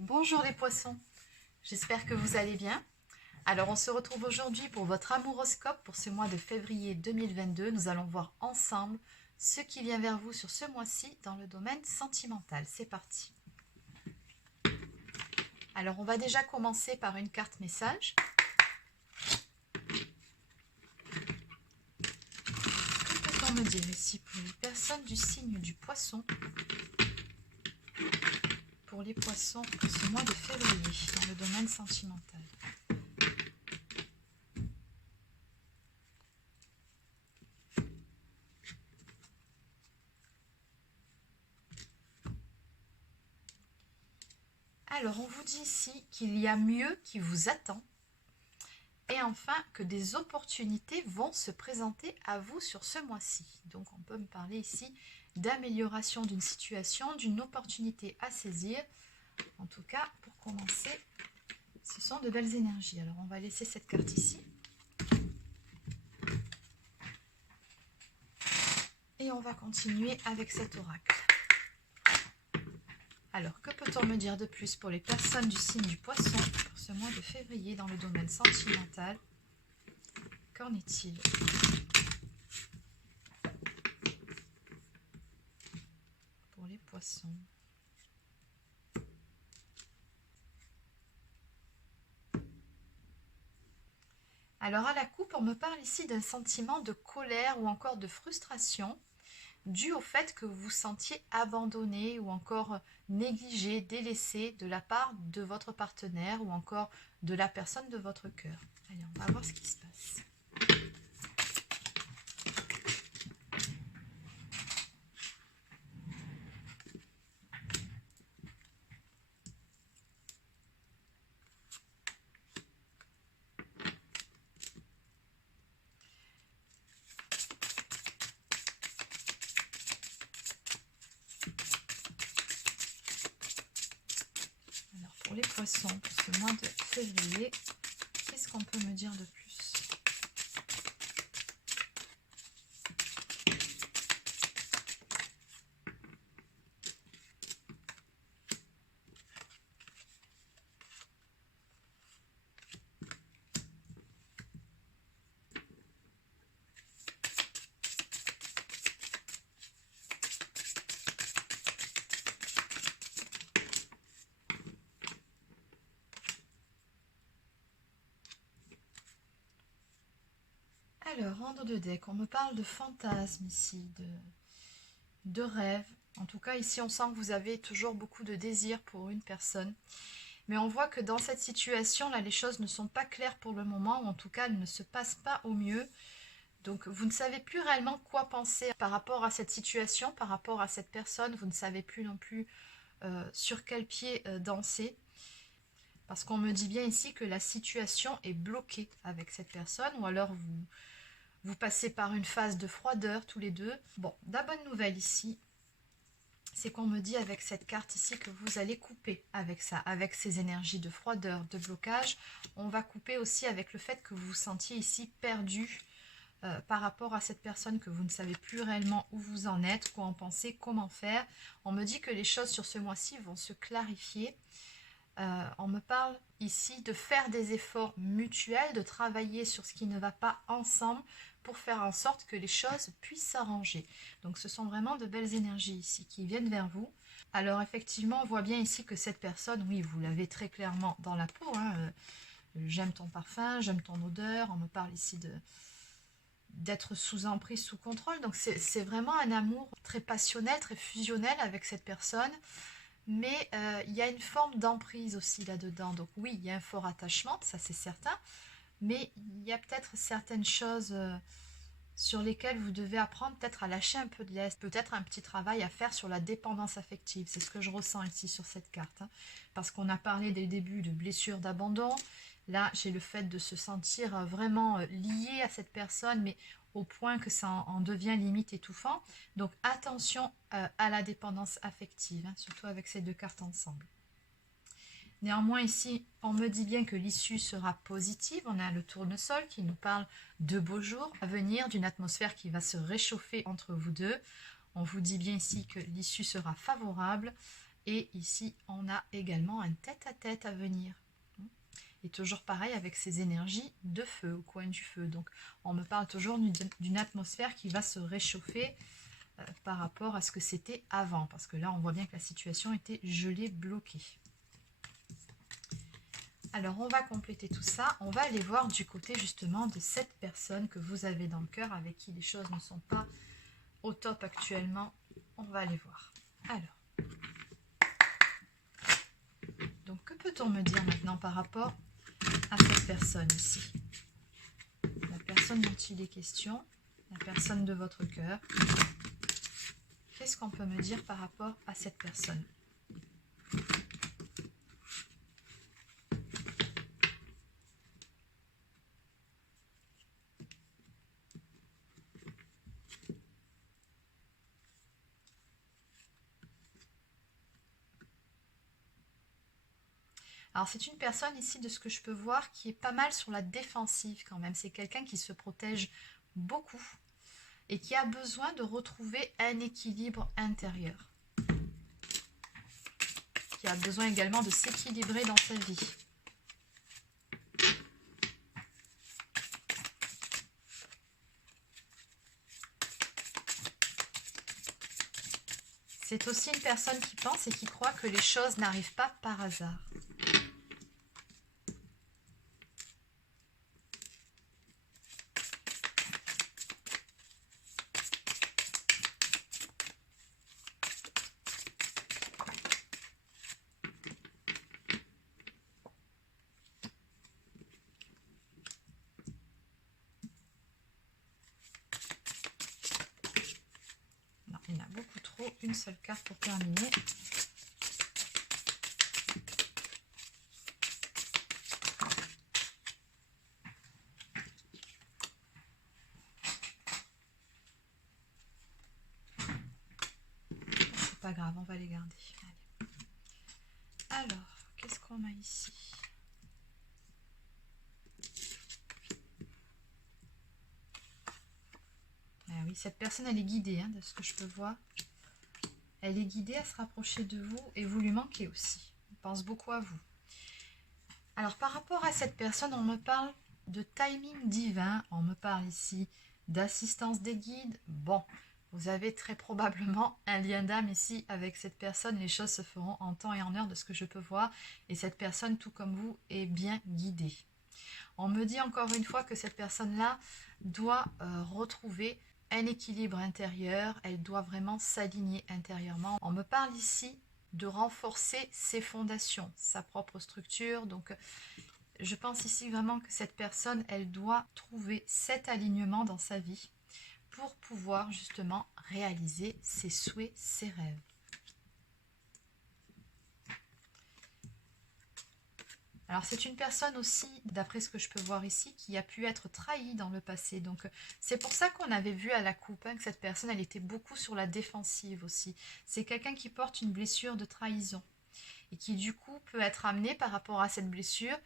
Bonjour les poissons, j'espère que vous allez bien. Alors on se retrouve aujourd'hui pour votre amouroscope pour ce mois de février 2022. Nous allons voir ensemble ce qui vient vers vous sur ce mois-ci dans le domaine sentimental. C'est parti. Alors on va déjà commencer par une carte message. Que peut-on me dire ici pour les personnes du signe du poisson? Pour les poissons pour ce mois de février dans le domaine sentimental. Alors, on vous dit ici qu'il y a mieux qui vous attend et enfin que des opportunités vont se présenter à vous sur ce mois-ci. Donc, on peut me parler ici d'amélioration d'une situation, d'une opportunité à saisir. En tout cas, pour commencer, ce sont de belles énergies. Alors, on va laisser cette carte ici. Et on va continuer avec cet oracle. Alors, que peut-on me dire de plus pour les personnes du signe du poisson pour ce mois de février dans le domaine sentimental? Qu'en est-il? Pour les poissons. Alors, à la coupe, on me parle ici d'un sentiment de colère ou encore de frustration dû au fait que vous vous sentiez abandonné ou encore négligé, délaissé de la part de votre partenaire ou encore de la personne de votre cœur. Allez, on va voir ce qui se passe. Pour les poissons, pour ce mois de février, qu'est-ce qu'on peut me dire de plus? Alors, rendre de deck, on me parle de fantasmes ici, de rêves. En tout cas, ici, on sent que vous avez toujours beaucoup de désir pour une personne. Mais on voit que dans cette situation, là, les choses ne sont pas claires pour le moment, ou en tout cas, elles ne se passent pas au mieux. Donc, vous ne savez plus réellement quoi penser par rapport à cette situation, par rapport à cette personne. Vous ne savez plus non plus sur quel pied danser. Parce qu'on me dit bien ici que la situation est bloquée avec cette personne, ou alors vous passez par une phase de froideur tous les deux. Bon, la bonne nouvelle ici, c'est qu'on me dit avec cette carte ici que vous allez couper avec ça, avec ces énergies de froideur, de blocage. On va couper aussi avec le fait que vous vous sentiez ici perdu par rapport à cette personne, que vous ne savez plus réellement où vous en êtes, quoi en penser, comment faire. On me dit que les choses sur ce mois-ci vont se clarifier. On me parle ici de faire des efforts mutuels, de travailler sur ce qui ne va pas ensemble pour faire en sorte que les choses puissent s'arranger. Donc ce sont vraiment de belles énergies ici qui viennent vers vous. Alors effectivement, on voit bien ici que cette personne, oui, vous l'avez très clairement dans la peau. Hein, j'aime ton parfum, j'aime ton odeur. On me parle ici d'être sous emprise, sous contrôle. Donc c'est vraiment un amour très passionnel, très fusionnel avec cette personne. Mais il y a une forme d'emprise aussi là-dedans. Donc oui, il y a un fort attachement, ça c'est certain. Mais il y a peut-être certaines choses sur lesquelles vous devez apprendre peut-être à lâcher un peu de lest. Peut-être un petit travail à faire sur la dépendance affective. C'est ce que je ressens ici sur cette carte. Hein. Parce qu'on a parlé dès le début de blessures d'abandon. Là, j'ai le fait de se sentir vraiment lié à cette personne, mais au point que ça en devient limite étouffant. Donc attention à la dépendance affective, hein, surtout avec ces deux cartes ensemble. Néanmoins ici, on me dit bien que l'issue sera positive. On a le tournesol qui nous parle de beaux jours à venir, d'une atmosphère qui va se réchauffer entre vous deux. On vous dit bien ici que l'issue sera favorable. Et ici, on a également un tête-à-tête à venir. Et toujours pareil avec ces énergies de feu, au coin du feu. Donc, on me parle toujours d'une atmosphère qui va se réchauffer par rapport à ce que c'était avant. Parce que là, on voit bien que la situation était gelée, bloquée. Alors, on va compléter tout ça. On va aller voir du côté justement de cette personne que vous avez dans le cœur, avec qui les choses ne sont pas au top actuellement. On va aller voir. Alors, donc que peut-on me dire maintenant par rapport à cette personne ici? La personne dont il est question, la personne de votre cœur. Qu'est-ce qu'on peut me dire par rapport à cette personne? Alors c'est une personne ici, de ce que je peux voir, qui est pas mal sur la défensive quand même. C'est quelqu'un qui se protège beaucoup et qui a besoin de retrouver un équilibre intérieur. Qui a besoin également de s'équilibrer dans sa vie. C'est aussi une personne qui pense et qui croit que les choses n'arrivent pas par hasard. Non, il y en a beaucoup trop. Une seule carte pour terminer. Pas grave, on va les garder. Allez. Alors, qu'est-ce qu'on a ici? Ah oui, cette personne, elle est guidée, hein, de ce que je peux voir. Elle est guidée à se rapprocher de vous et vous lui manquez aussi. Elle pense beaucoup à vous. Alors, par rapport à cette personne, on me parle de timing divin. On me parle ici d'assistance des guides. Bon, vous avez très probablement un lien d'âme ici avec cette personne. Les choses se feront en temps et en heure de ce que je peux voir. Et cette personne, tout comme vous, est bien guidée. On me dit encore une fois que cette personne-là doit retrouver un équilibre intérieur. Elle doit vraiment s'aligner intérieurement. On me parle ici de renforcer ses fondations, sa propre structure. Donc, je pense ici vraiment que cette personne, elle doit trouver cet alignement dans sa vie pour pouvoir justement réaliser ses souhaits, ses rêves. Alors c'est une personne aussi, d'après ce que je peux voir ici, qui a pu être trahie dans le passé. Donc c'est pour ça qu'on avait vu à la coupe que cette personne, elle était beaucoup sur la défensive aussi. C'est quelqu'un qui porte une blessure de trahison et qui du coup peut être amené par rapport à cette blessure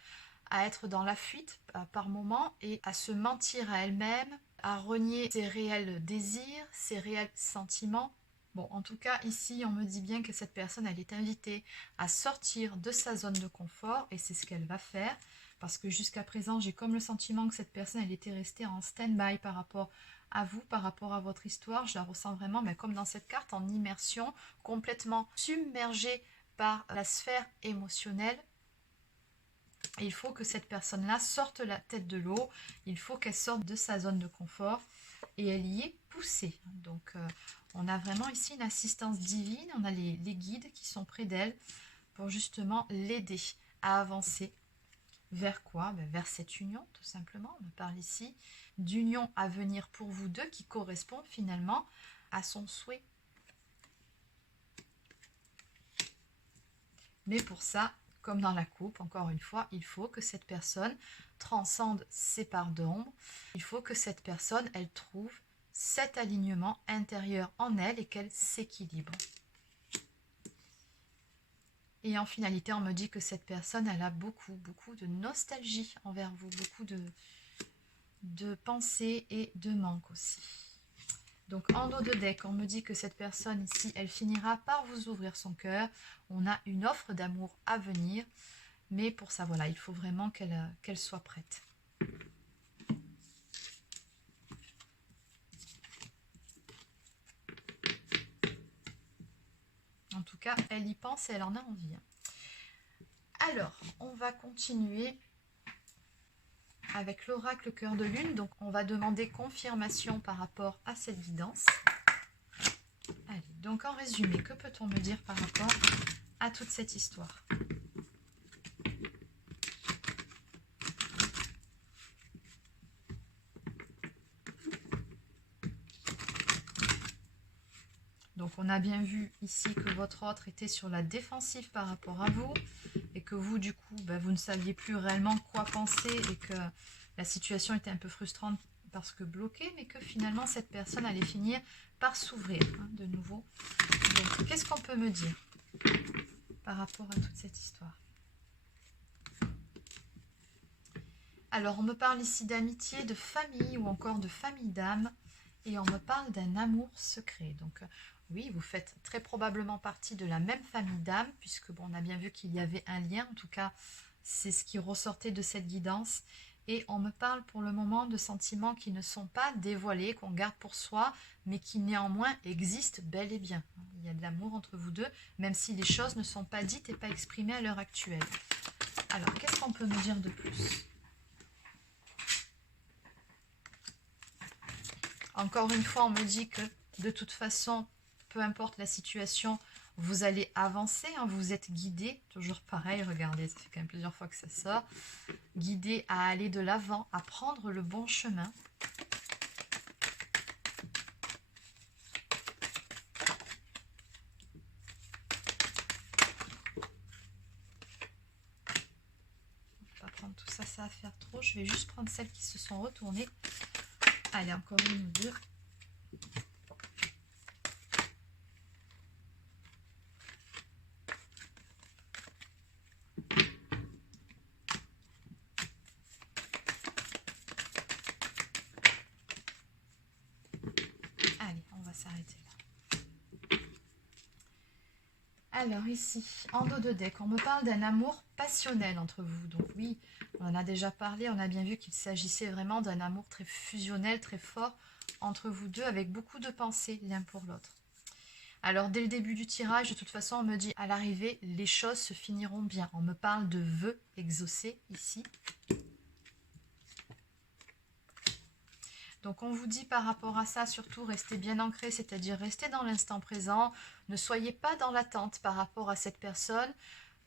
à être dans la fuite par moment et à se mentir à elle-même, à renier ses réels désirs, ses réels sentiments. Bon, en tout cas, ici, on me dit bien que cette personne, elle est invitée à sortir de sa zone de confort et c'est ce qu'elle va faire parce que jusqu'à présent, j'ai comme le sentiment que cette personne, elle était restée en stand-by par rapport à vous, par rapport à votre histoire. Je la ressens vraiment, mais comme dans cette carte, en immersion, complètement submergée par la sphère émotionnelle. Et il faut que cette personne-là sorte la tête de l'eau, il faut qu'elle sorte de sa zone de confort et elle y est poussée. Donc on a vraiment ici une assistance divine, on a les guides qui sont près d'elle pour justement l'aider à avancer. Vers quoi? Vers cette union tout simplement. On parle ici d'union à venir pour vous deux qui correspond finalement à son souhait. Mais pour ça, comme dans la coupe, encore une fois, il faut que cette personne transcende ses parts d'ombre. Il faut que cette personne, elle trouve cet alignement intérieur en elle et qu'elle s'équilibre. Et en finalité, on me dit que cette personne, elle a beaucoup de nostalgie envers vous, beaucoup de pensées et de manque aussi. Donc en dos de deck, on me dit que cette personne ici, elle finira par vous ouvrir son cœur. On a une offre d'amour à venir. Mais pour ça, voilà, il faut vraiment qu'elle soit prête. En tout cas, elle y pense et elle en a envie. Alors, on va continuer avec l'oracle cœur de lune. Donc, on va demander confirmation par rapport à cette guidance. Allez, donc en résumé, que peut-on me dire par rapport à toute cette histoire ? Donc on a bien vu ici que votre autre était sur la défensive par rapport à vous et que vous du coup vous ne saviez plus réellement quoi penser et que la situation était un peu frustrante parce que bloquée, mais que finalement cette personne allait finir par s'ouvrir de nouveau. Donc qu'est-ce qu'on peut me dire par rapport à toute cette histoire? Alors on me parle ici d'amitié, de famille ou encore de famille d'âme et on me parle d'un amour secret. Donc oui, vous faites très probablement partie de la même famille d'âme, puisque bon, on a bien vu qu'il y avait un lien, en tout cas, c'est ce qui ressortait de cette guidance. Et on me parle pour le moment de sentiments qui ne sont pas dévoilés, qu'on garde pour soi, mais qui néanmoins existent bel et bien. Il y a de l'amour entre vous deux, même si les choses ne sont pas dites et pas exprimées à l'heure actuelle. Alors, qu'est-ce qu'on peut me dire de plus? Encore une fois, on me dit que de toute façon, peu importe la situation, vous allez avancer, vous êtes guidé, toujours pareil, regardez, ça fait quand même plusieurs fois que ça sort, guidé à aller de l'avant, à prendre le bon chemin. Je ne vais pas prendre tout ça, ça va faire trop, je vais juste prendre celles qui se sont retournées. Allez, encore une ou deux. S'arrêter là. Alors ici, en dos de deck, on me parle d'un amour passionnel entre vous. Donc oui, on en a déjà parlé, on a bien vu qu'il s'agissait vraiment d'un amour très fusionnel, très fort entre vous deux, avec beaucoup de pensées l'un pour l'autre. Alors dès le début du tirage, de toute façon, on me dit à l'arrivée, les choses se finiront bien. On me parle de vœux exaucés ici. Donc on vous dit par rapport à ça, surtout restez bien ancré, c'est-à-dire restez dans l'instant présent, ne soyez pas dans l'attente par rapport à cette personne,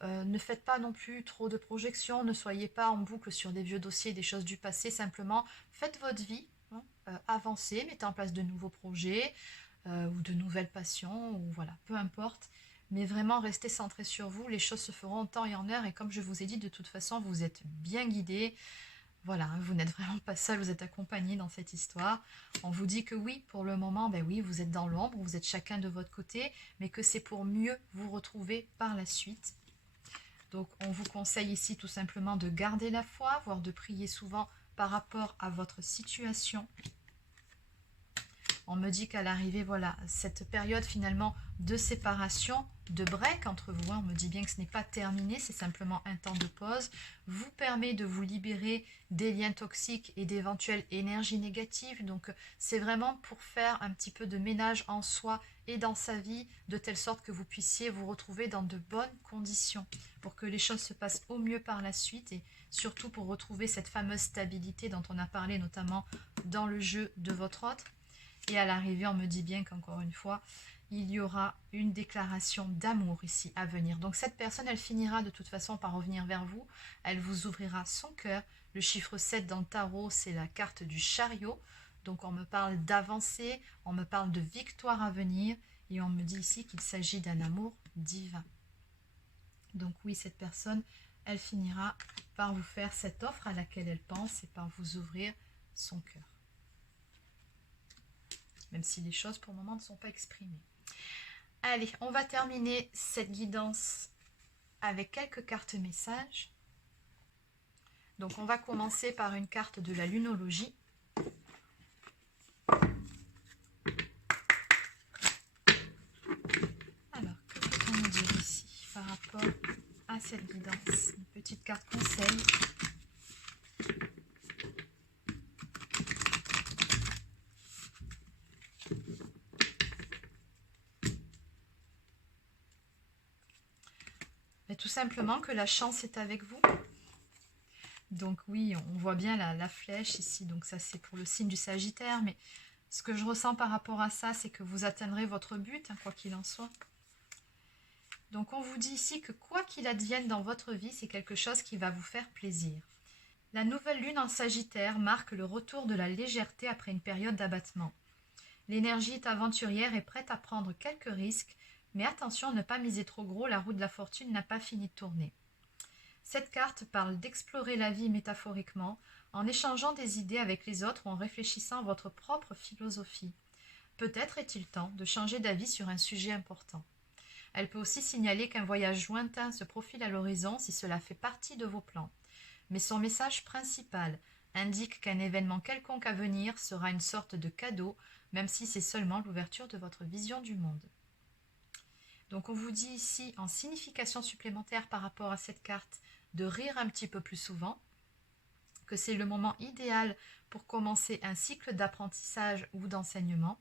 ne faites pas non plus trop de projections, ne soyez pas en boucle sur des vieux dossiers, des choses du passé, simplement faites votre vie, avancez, mettez en place de nouveaux projets ou de nouvelles passions, ou voilà, peu importe. Mais vraiment restez centré sur vous, les choses se feront en temps et en heure et comme je vous ai dit, de toute façon, vous êtes bien guidé. Voilà, vous n'êtes vraiment pas seul, vous êtes accompagné dans cette histoire. On vous dit que oui, pour le moment, ben oui, vous êtes dans l'ombre, vous êtes chacun de votre côté, mais que c'est pour mieux vous retrouver par la suite. Donc, on vous conseille ici tout simplement de garder la foi, voire de prier souvent par rapport à votre situation. On me dit qu'à l'arrivée, voilà, cette période finalement de séparation, de break entre vous, on me dit bien que ce n'est pas terminé, c'est simplement un temps de pause, vous permet de vous libérer des liens toxiques et d'éventuelles énergies négatives. Donc c'est vraiment pour faire un petit peu de ménage en soi et dans sa vie, de telle sorte que vous puissiez vous retrouver dans de bonnes conditions, pour que les choses se passent au mieux par la suite et surtout pour retrouver cette fameuse stabilité dont on a parlé notamment dans le jeu de votre autre. Et à l'arrivée, on me dit bien qu'encore une fois, il y aura une déclaration d'amour ici à venir. Donc cette personne, elle finira de toute façon par revenir vers vous. Elle vous ouvrira son cœur. Le chiffre 7 dans le tarot, c'est la carte du chariot. Donc on me parle d'avancée, on me parle de victoire à venir. Et on me dit ici qu'il s'agit d'un amour divin. Donc oui, cette personne, elle finira par vous faire cette offre à laquelle elle pense et par vous ouvrir son cœur. Même si les choses pour le moment ne sont pas exprimées. Allez, on va terminer cette guidance avec quelques cartes messages. Donc on va commencer par une carte de la lunologie. rapport à cette guidance. Une petite carte conseil. Mais tout simplement que la chance est avec vous. Donc oui, on voit bien la flèche ici, donc ça c'est pour le signe du Sagittaire, mais ce que je ressens par rapport à ça, c'est que vous atteindrez votre but, hein, quoi qu'il en soit. Donc on vous dit ici que quoi qu'il advienne dans votre vie, c'est quelque chose qui va vous faire plaisir. La nouvelle lune en Sagittaire marque le retour de la légèreté après une période d'abattement. L'énergie est aventurière et prête à prendre quelques risques, mais attention à ne pas miser trop gros, la roue de la fortune n'a pas fini de tourner. Cette carte parle d'explorer la vie métaphoriquement, en échangeant des idées avec les autres ou en réfléchissant à votre propre philosophie. Peut-être est-il temps de changer d'avis sur un sujet important. Elle peut aussi signaler qu'un voyage lointain se profile à l'horizon si cela fait partie de vos plans. Mais son message principal indique qu'un événement quelconque à venir sera une sorte de cadeau, même si c'est seulement l'ouverture de votre vision du monde. Donc on vous dit ici, en signification supplémentaire par rapport à cette carte, de rire un petit peu plus souvent, que c'est le moment idéal pour commencer un cycle d'apprentissage ou d'enseignement,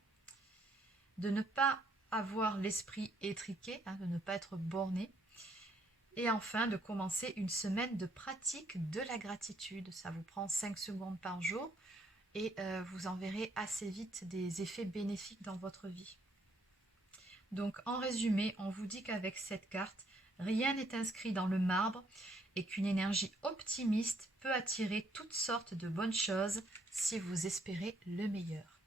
de ne pas avoir l'esprit étriqué, de ne pas être borné, et enfin de commencer une semaine de pratique de la gratitude. Ça vous prend 5 secondes par jour et vous en verrez assez vite des effets bénéfiques dans votre vie. Donc en résumé, on vous dit qu'avec cette carte, rien n'est inscrit dans le marbre et qu'une énergie optimiste peut attirer toutes sortes de bonnes choses si vous espérez le meilleur.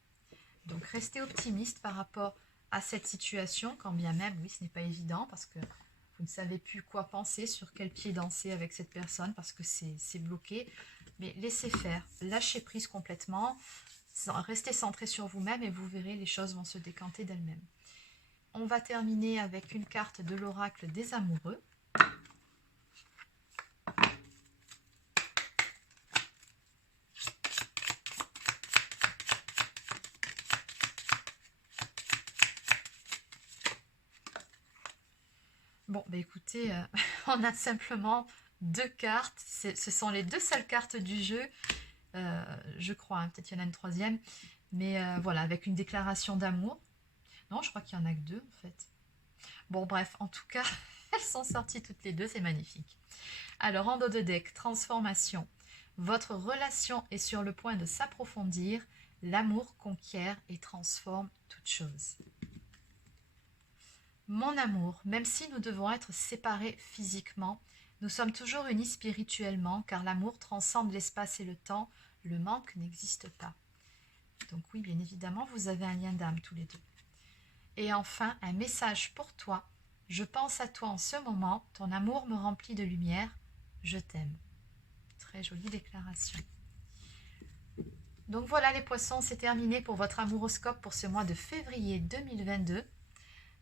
Donc restez optimiste par rapport à cette situation, quand bien même, oui, ce n'est pas évident parce que vous ne savez plus quoi penser, sur quel pied danser avec cette personne parce que c'est bloqué. Mais laissez faire, lâchez prise complètement, restez centré sur vous-même et vous verrez, les choses vont se décanter d'elles-mêmes. On va terminer avec une carte de l'oracle des amoureux. Bon, bah écoutez, on a simplement 2 cartes. Ce sont les 2 seules cartes du jeu. Je crois, peut-être qu'il y en a une troisième. Mais voilà, avec une déclaration d'amour. Non, je crois qu'il y en a que 2 en fait. Bon, bref, en tout cas, elles sont sorties toutes les 2, c'est magnifique. Alors, en dos de deck, transformation. Votre relation est sur le point de s'approfondir. L'amour conquiert et transforme toute chose. Mon amour, même si nous devons être séparés physiquement, nous sommes toujours unis spirituellement, car l'amour transcende l'espace et le temps. Le manque n'existe pas. Donc oui, bien évidemment, vous avez un lien d'âme tous les 2. Et enfin, un message pour toi. Je pense à toi en ce moment, ton amour me remplit de lumière, je t'aime. Très jolie déclaration. Donc voilà les poissons, c'est terminé pour votre amouroscope pour ce mois de février 2022.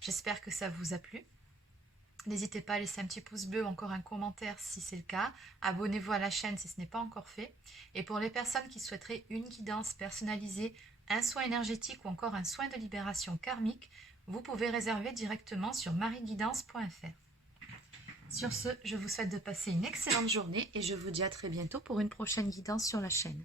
J'espère que ça vous a plu. N'hésitez pas à laisser un petit pouce bleu ou encore un commentaire si c'est le cas. Abonnez-vous à la chaîne si ce n'est pas encore fait. Et pour les personnes qui souhaiteraient une guidance personnalisée, un soin énergétique ou encore un soin de libération karmique, vous pouvez réserver directement sur marieguidance.fr. Sur ce, je vous souhaite de passer une excellente journée et je vous dis à très bientôt pour une prochaine guidance sur la chaîne.